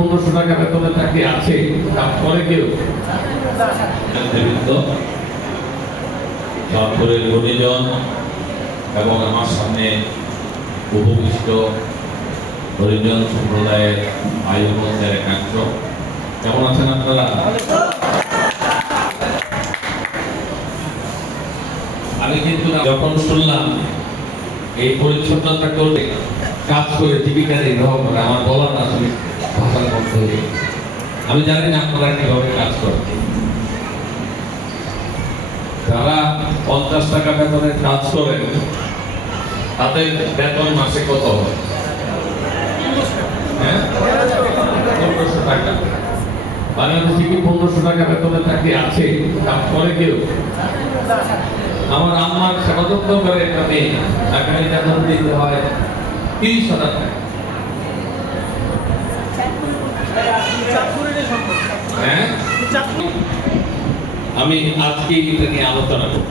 1500 টাকা বেতনে চাকরি আছে, কাজ করে কেউ? তারপরে গুণীজন এবং আমার সামনে উপবিষ্ট হরিজন সম্প্রদায়ের ভাই বোনদের একাংশ, কেমন আছেন আপনারা? আমি কিন্তু যখন শুনলাম এই পরিচ্ছন্নতা করবে কাজ করে জীবিকা নির্বাহ করে, আমার বলার আসলে ভাষার মধ্যে আমি জানি না আপনারা কিভাবে কাজ করেন। যারা 50 টাকা বেতনের কাজ করেন তাদের বেতন মাসে কত হয়? 1500 টাকা। বাংলাদেশে কি 1500 টাকা বেতনের চাকরি আছে, কাজ করে কেউ? আমার আম্মার সেবা যত্ন করে একটা মেয়ে, তাকে বেতন দিতে হয় 30,000 টাকা। আমি আজকে এটা নিয়ে আলোচনা করব।